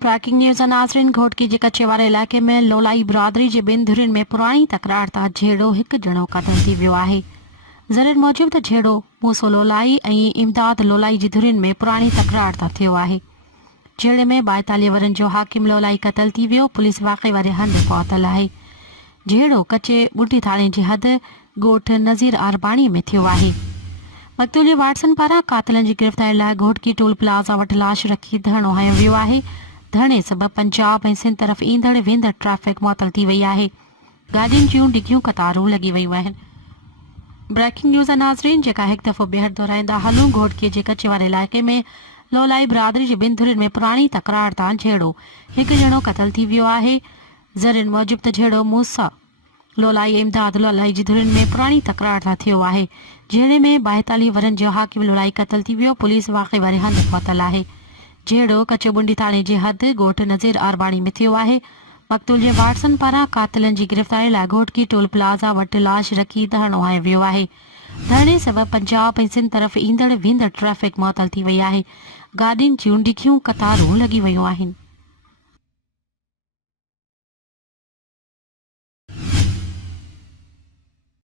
Trekking news नाज़रीन घोटकी जे कचे वारे इलाइक़े में लोलाई बिरादरी जे ॿिनि धुरियुनि में पुराणी तकरार तां झेड़ो हिकु ॼणो क़तल थी वियो आहे। ज़रियुनि मूजिबि त झेड़ो मूसो लोलाई ऐं इमदाद लोलाई जी धुरियुनि में पुराणी तकरार तां थियो आहे। झेड़े में 42 वरनि जो हाकिम लोलाई क़तल थी वियो। पुलिस वाक़े वारे हंधि पहुतल आहे। झेड़ो कचे ॿुढी थाणे जी हद ॻोठ नज़ीर आरबाणी में थियो आहे। मक़तूल वाटसन पारां कातिलनि जी गिरफ़्तारी लाइ घोटकी टोल प्लाज़ा वटि लाश रखी धरणो हयो वियो आहे। धरणे सबबि पंजाब ऐं सिंध तरफ़ ईंदड़ वेंदड़ ट्रैफ़िक मुअतल थी वई आहे। गाॾियुनि जूं डिघियूं कतारूं लॻी वयूं आहिनि। ब्रेकिंग न्यूज़ नाज़रीन जेका हिकु दफ़ो ॿीहर दोहराईंदा हलूं। घोटकीअ जे कचे वारे इलाइक़े में लोलाई बिरादरी जे ॿिनि धुरियुनि में पुराणी तकरार तां झेड़ो हिकु ॼणो क़तल थी वियो आहे। ज़रियुनि मूजिबि त झेड़ो मूसा लोलाई इमदाद लोलाई जी धुरियुनि में पुराणी तकरार तां थियो आहे। झेड़े में 42 वरनि जो हाकिम लोलाई क़तल थी वियो। पुलिस वाक़े वारे हंधि पहुतल आहे। झेड़ो कचे बुंडी थाणे जे हद ॻोठ नज़ीर आरबाणी में थियो आहे। मक़तूल जे वाटसन पारां कातिलनि जी गिरफ़्तारी लाइ घोटकी टोल प्लाज़ा वटि लाश रखी धरणो हयो वियो आहे। धरणे सबबि पंजाब ऐं सिंध तरफ़ ईंदड़ वेंदड़ ट्रैफ़िक मुअतल थी वई आहे। गाॾियुनि जूं डिघियूं कतारूं लॻी वयूं आहिनि।